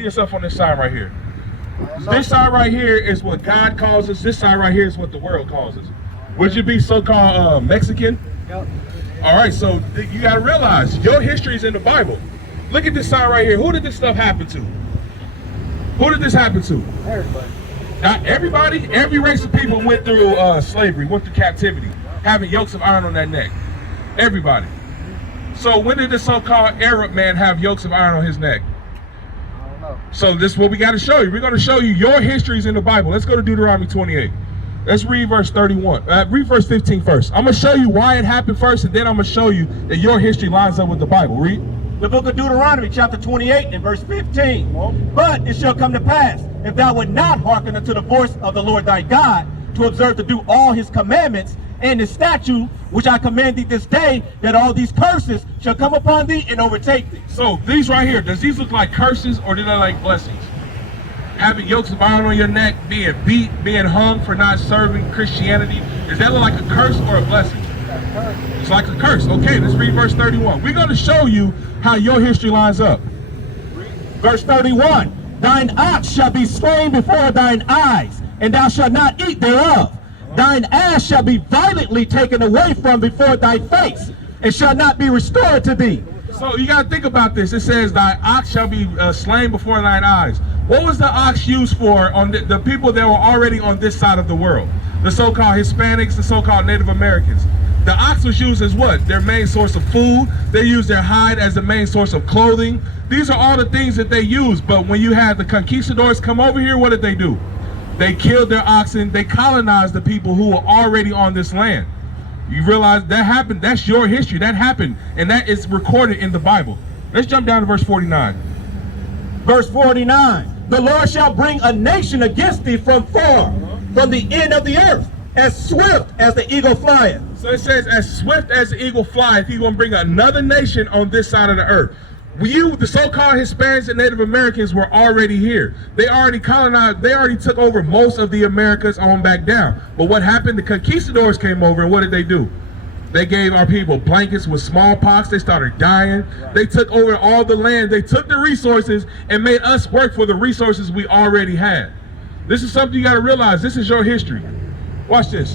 see yourself on this side right here? This side right here is what God calls us. This side right here is what the world calls us. Would you be so-called Mexican? Yep. All right, so you got to realize your history is in the Bible. Look at this side right here. Who did this stuff happen to? Who did this happen to? Everybody. Not everybody. Every race of people went through slavery, went through captivity, having yokes of iron on their neck. Everybody. So when did the so-called Arab man have yokes of iron on his neck? I don't know. So this is what we got to show you. We're going to show you your histories in the Bible. Let's go to Deuteronomy 28. Let's read verse 31. Read verse 15 first. I'm going to show you why it happened first, and then I'm going to show you that your history lines up with the Bible. Read. The book of Deuteronomy, chapter 28, and verse 15. But it shall come to pass, if thou wilt not hearken unto the voice of the Lord thy God, to observe to do all his commandments and his statutes, which I command thee this day, that all these curses shall come upon thee and overtake thee. So these right here, does these look like curses or do they look like blessings? Having yokes of iron on your neck, being beat, being hung for not serving Christianity, does that look like a curse or a blessing? It's like a curse. Okay, let's read verse 31. We're going to show you how your history lines up. Verse 31. Thine ox shall be slain before thine eyes, and thou shalt not eat thereof. Thine ass shall be violently taken away from before thy face, and shall not be restored to thee. So you got to think about this. It says, thy ox shall be slain before thine eyes. What was the ox used for on the people that were already on this side of the world? The so-called Hispanics, the so-called Native Americans. The ox was used as what? Their main source of food. They used their hide as the main source of clothing. These are all the things that they used. But when you had the conquistadors come over here, what did they do? They killed their oxen. They colonized the people who were already on this land. You realize that happened. That's your history. That happened. And that is recorded in the Bible. Let's jump down to verse 49. Verse 49. The Lord shall bring a nation against thee from far, from the end of the earth, as swift as the eagle flieth. So it says, as swift as the eagle flieth, he's going to bring another nation on this side of the earth. You, the so-called Hispanics and Native Americans, were already here. They already colonized, they already took over most of the Americas on back down. But what happened? The conquistadors came over, and what did they do? They gave our people blankets with smallpox. They started dying. They took over all the land. They took the resources and made us work for the resources we already had. This is something you got to realize. This is your history. Watch this.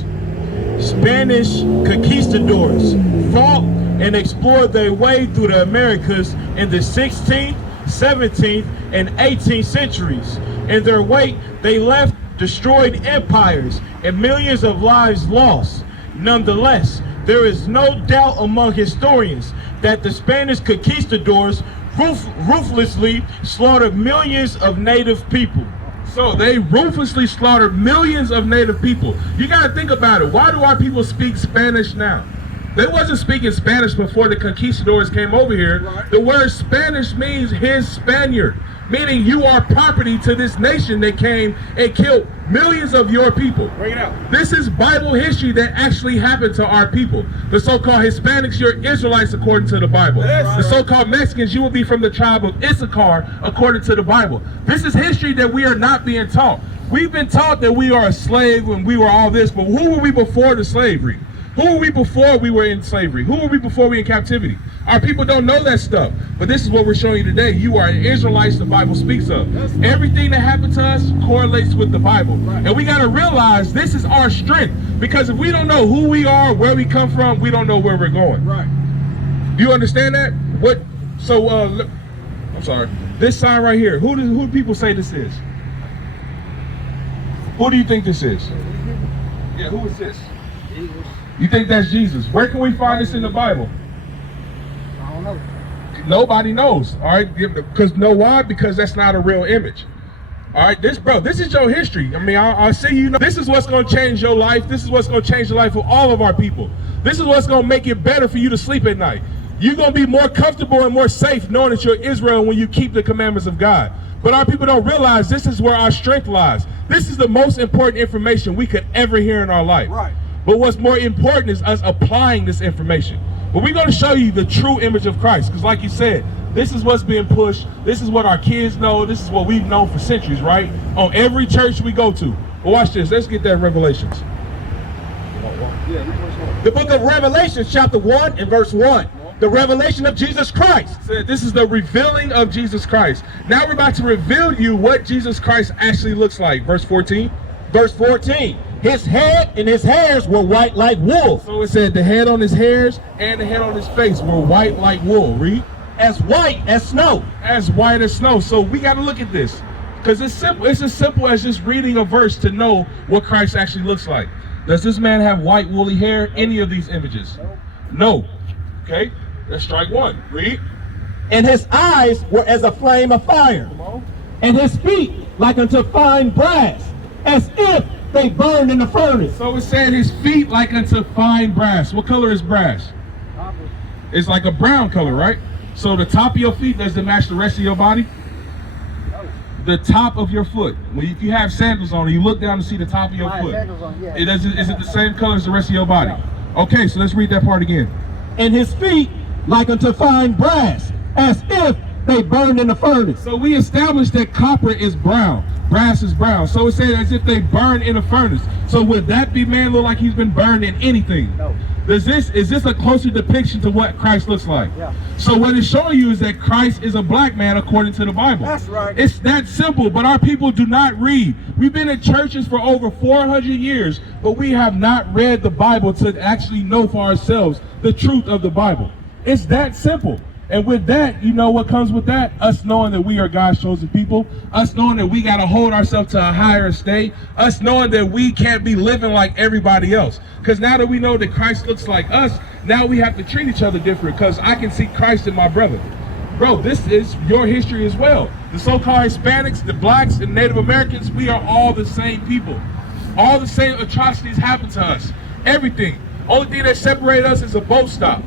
Spanish conquistadors fought and explored their way through the Americas in the 16th, 17th, and 18th centuries. In their wake, they left destroyed empires and millions of lives lost. Nonetheless, there is no doubt among historians that the Spanish conquistadors ruthlessly slaughtered millions of native people. So they ruthlessly slaughtered millions of native people. You got to think about it. Why do our people speak Spanish now? They wasn't speaking Spanish before the conquistadors came over here. Right. The word Spanish means his Spaniard, meaning you are property to this nation that came and killed millions of your people. Bring it out. This is Bible history that actually happened to our people. The so-called Hispanics, you're Israelites according to the Bible. The so-called Mexicans, you will be from the tribe of Issachar according to the Bible. This is history that we are not being taught. We've been taught that we are a slave and we were all this, but who were we before the slavery? Who were we before we were in slavery? Who were we before we were in captivity? Our people don't know that stuff. But this is what we're showing you today. You are an Israelite the Bible speaks of. Everything that happened to us correlates with the Bible. Right. And we got to realize this is our strength. Because if we don't know who we are, where we come from, we don't know where we're going. Right. Do you understand that? What? So, I'm sorry. This sign right here, who do people say this is? Who do you think this is? Yeah, who is this? Jesus. You think that's Jesus? Where can we find this in the Bible? I don't know. Nobody knows, all right? Because know why? Because that's not a real image. All right, this is your history. I mean, I see you know. This is what's going to change your life. This is what's going to change the life of all of our people. This is what's going to make it better for you to sleep at night. You're going to be more comfortable and more safe knowing that you're Israel when you keep the commandments of God. But our people don't realize this is where our strength lies. This is the most important information we could ever hear in our life. Right. But what's more important is us applying this information. But we're going to show you the true image of Christ. Because like you said, this is what's being pushed. This is what our kids know. This is what we've known for centuries, right? On every church we go to. But watch this. Let's get that in Revelations. The book of Revelation, chapter 1 and verse 1. the revelation of Jesus Christ. Said this is the revealing of Jesus Christ. Now we're about to reveal to you what Jesus Christ actually looks like. Verse 14. Verse 14. His head and his hairs were white like wool. So it said the head on his hairs and the head on his face were white like wool. Read. As white as snow. As white as snow. So we got to look at this. Because it's simple. It's as simple as just reading a verse to know what Christ actually looks like. Does this man have white woolly hair? Any of these images? No. Okay. Let's strike one. Read. And his eyes were as a flame of fire. Come on. And his feet like unto fine brass, as if they burned in the furnace. So it said his feet like unto fine brass. What color is brass? Copper. It's like a brown color, right? So the top of your feet, does it match the rest of your body? No. The top of your foot. When if you have sandals on, you look down to see the top of your I have foot. sandals on, yeah. Is it the same color as the rest of your body? Okay, so let's read that part again. And his feet like unto fine brass, as if they burned in the furnace. So we established that copper is brown, brass is brown. So it said as if they burn in a furnace. So would that be man look like he's been burned in anything? No. Is this a closer depiction to what Christ looks like? Yeah. So what it's showing you is that Christ is a black man according to the Bible. That's right. It's that simple, but our people do not read. We've been in churches for over 400 years, but we have not read the Bible to actually know for ourselves the truth of the Bible. It's that simple. And with that, you know what comes with that? Us knowing that we are God's chosen people, us knowing that we got to hold ourselves to a higher state, us knowing that we can't be living like everybody else. Because now that we know that Christ looks like us, now we have to treat each other different, because I can see Christ in my brother. Bro, this is your history as well. The so-called Hispanics, the blacks, and Native Americans, we are all the same people. All the same atrocities happen to us. Everything. Only thing that separates us is a boat stop.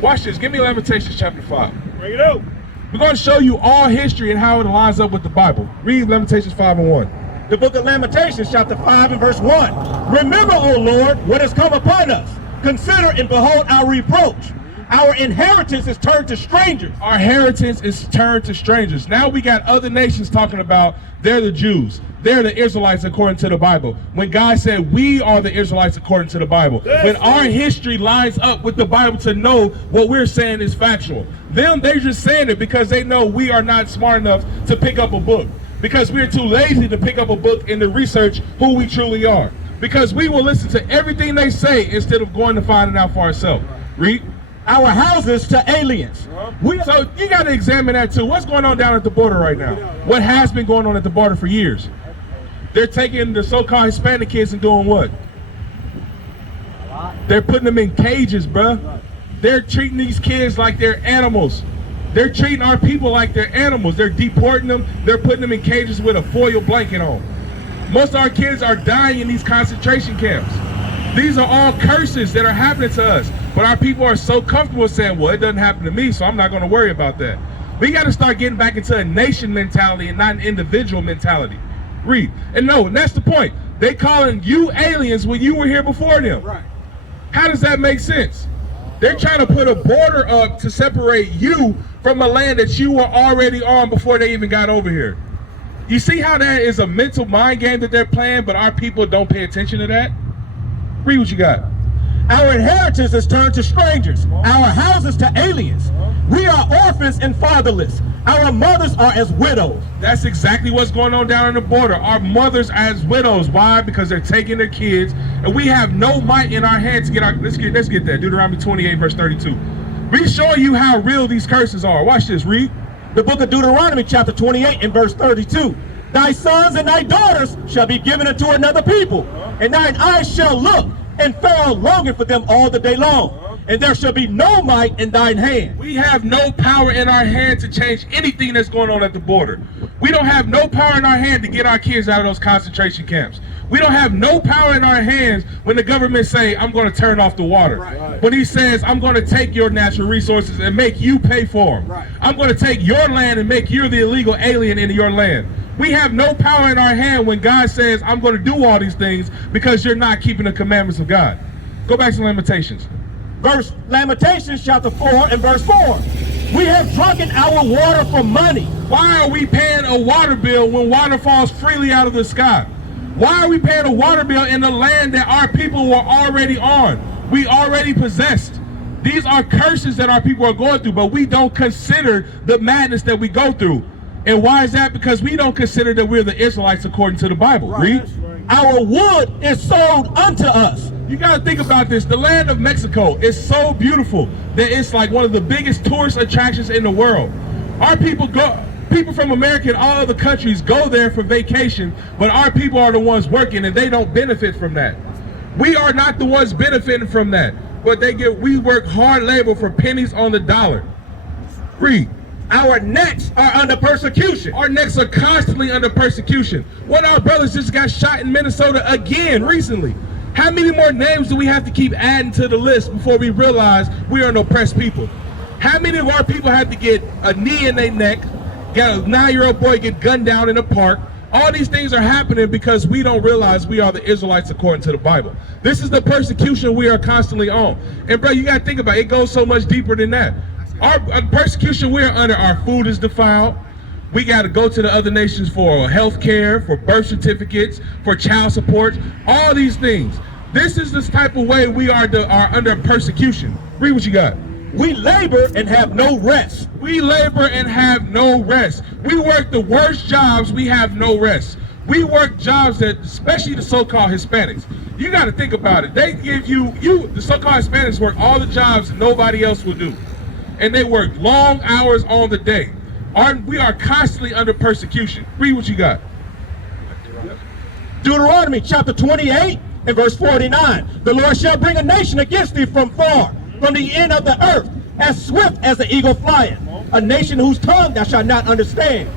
Watch this. Give me Lamentations chapter 5. Bring it out. We're going to show you all history and how it lines up with the Bible. Read Lamentations 5 and 1. The book of Lamentations, chapter 5 and verse 1. Remember, O Lord, what has come upon us. Consider and behold our reproach. Our inheritance is turned to strangers. Our inheritance is turned to strangers. Now we got other nations talking about they're the Jews. They're the Israelites according to the Bible. When God said we are the Israelites according to the Bible. When our history lines up with the Bible to know what we're saying is factual. They're just saying it because they know we are not smart enough to pick up a book. Because we're too lazy to pick up a book and to research who we truly are. Because we will listen to everything they say instead of going to find it out for ourselves. Read. Our houses to aliens. So you got to examine that too. What's going on down at the border right now? What has been going on at the border for years? They're taking the so-called Hispanic kids and doing what? They're putting them in cages, bruh. They're treating these kids like they're animals. They're treating our people like they're animals. They're deporting them. They're putting them in cages with a foil blanket on. Most of our kids are dying in these concentration camps. These are all curses that are happening to us. But our people are so comfortable saying, well, it doesn't happen to me, so I'm not going to worry about that. We got to start getting back into a nation mentality and not an individual mentality. Read. And no, and that's the point. They calling you aliens when you were here before them. Right. How does that make sense? They're trying to put a border up to separate you from a land that you were already on before they even got over here. You see how that is a mental mind game that they're playing, but our people don't pay attention to that? Read what you got. Our inheritance is turned to strangers. Our houses to aliens. We are orphans and fatherless. Our mothers are as widows. That's exactly what's going on down on the border. Our mothers are as widows. Why? Because they're taking their kids, and we have no might in our hand to get our. Let's get that. Deuteronomy 28, verse 32. We're showing you how real these curses are. Watch this. Read. The book of Deuteronomy, chapter 28, and verse 32. Thy sons and thy daughters shall be given unto another people, and thine eyes shall look, and Pharaoh longing for them all the day long. And there shall be no might in thine hand. We have no power in our hand to change anything that's going on at the border. We don't have no power in our hand to get our kids out of those concentration camps. We don't have no power in our hands when the government say, I'm going to turn off the water. Right. When he says, I'm going to take your natural resources and make you pay for them. Right. I'm going to take your land and make you the illegal alien in your land. We have no power in our hand when God says, I'm going to do all these things because you're not keeping the commandments of God. Go back to Lamentations. Lamentations chapter 4 and verse 4. We have drunken our water for money. Why are we paying a water bill when water falls freely out of the sky? Why are we paying a water bill in the land that our people were already on? We already possessed. These are curses that our people are going through, but we don't consider the madness that we go through. And why is that? Because we don't consider that we're the Israelites according to the Bible. Read. Our wood is sold unto us. You got to think about this. The land of Mexico is so beautiful that it's like one of the biggest tourist attractions in the world. Our people from America and all other countries go there for vacation, but our people are the ones working and they don't benefit from that. We are not the ones benefiting from that, but we work hard labor for pennies on the dollar. Read. Our necks are under persecution. Our necks are constantly under persecution. One of our brothers just got shot in Minnesota again recently. How many more names do we have to keep adding to the list before we realize we are an oppressed people? How many of our people have to get a knee in their neck, got a 9-year-old boy get gunned down in a park? All these things are happening because we don't realize we are the Israelites according to the Bible. This is the persecution we are constantly on. And bro, you got to think about it. It goes so much deeper than that. Our persecution we are under, our food is defiled. We got to go to the other nations for health care, for birth certificates, for child support, all these things. This is this type of way we are under persecution. Read what you got. We labor and have no rest. We labor and have no rest. We work the worst jobs, we have no rest. We work jobs that, especially the so-called Hispanics, you got to think about it. They give the so-called Hispanics work all the jobs nobody else will do. And they work long hours on the day. We are constantly under persecution. Read what you got. Deuteronomy chapter 28 and verse 49. The Lord shall bring a nation against thee from far, from the end of the earth, as swift as the eagle flieth. A nation whose tongue thou shalt not understand.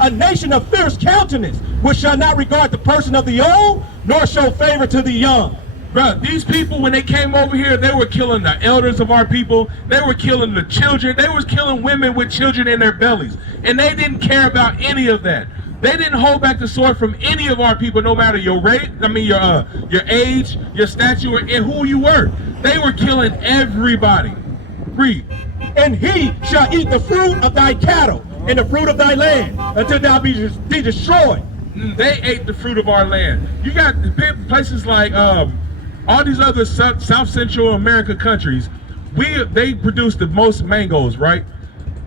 A nation of fierce countenance, which shall not regard the person of the old, nor show favor to the young. Bro, these people, when they came over here, they were killing the elders of our people. They were killing the children. They was killing women with children in their bellies. And they didn't care about any of that. They didn't hold back the sword from any of our people, no matter your race, your age, your stature, and who you were. They were killing everybody. Read. And he shall eat the fruit of thy cattle and the fruit of thy land until thou be destroyed. They ate the fruit of our land. You got places like all these other South Central America countries. They produce the most mangoes, right?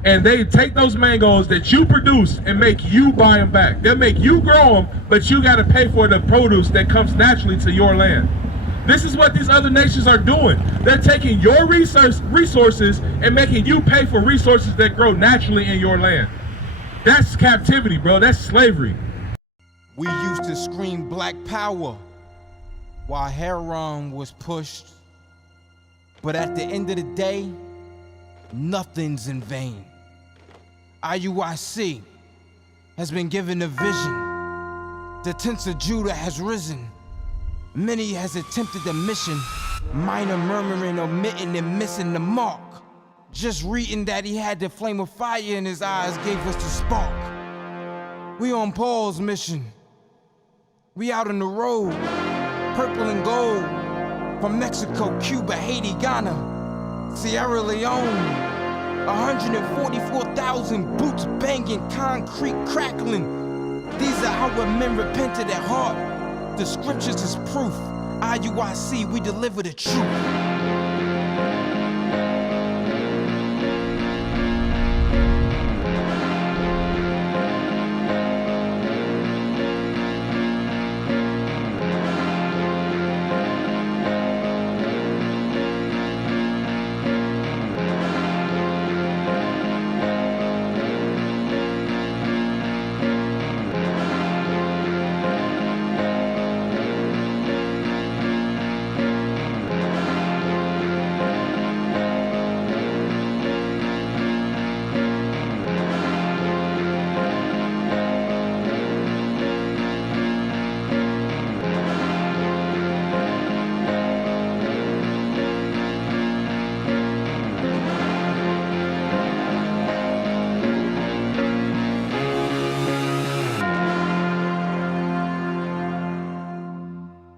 And they take those mangoes that you produce and make you buy them back. They'll make you grow them, but you got to pay for the produce that comes naturally to your land. This is what these other nations are doing. They're taking your resources and making you pay for resources that grow naturally in your land. That's captivity, bro. That's slavery. We used to scream black power while heroin was pushed. But at the end of the day, nothing's in vain. IUIC has been given a vision. The tents of Judah has risen. Many has attempted the mission, minor murmuring, omitting, and missing the mark. Just reading that he had the flame of fire in his eyes gave us the spark. We on Paul's mission. We out on the road, purple and gold, from Mexico, Cuba, Haiti, Ghana, Sierra Leone. 144,000 boots banging, concrete crackling. These are our men repented at heart. The scriptures is proof. IUIC, we deliver the truth.